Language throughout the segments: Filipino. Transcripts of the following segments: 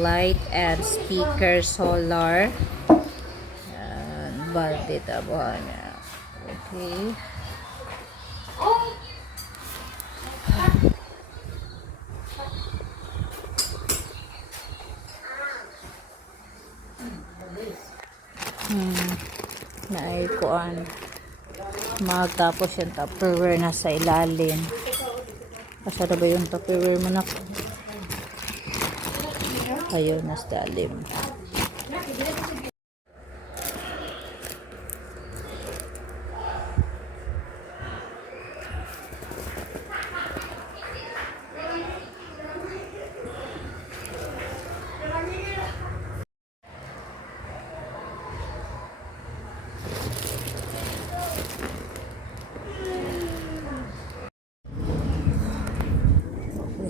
light and speaker solar. Yan, balde tabuhan niya. Okay. Naikuan. Magtapos yung Tupperware na sa ilalim. Kasada ba yung Tupperware mo na? Ayun, nasa ilalim.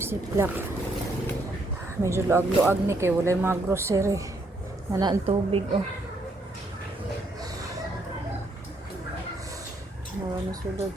Siplak. Medyo luag-luag ni kay wala yung mga grocery. Wala ang tubig oh. Wala na sulod.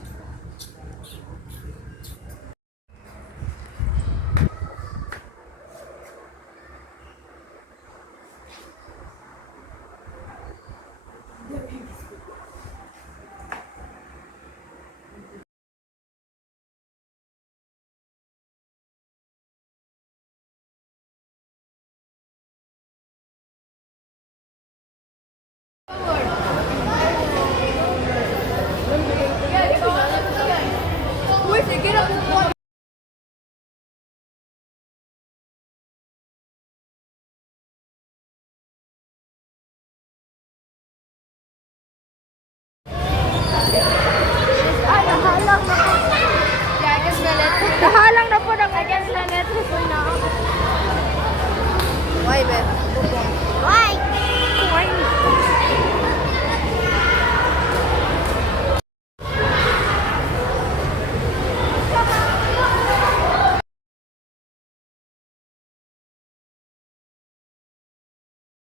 Nahalang na po ng against na net. Why, Ben?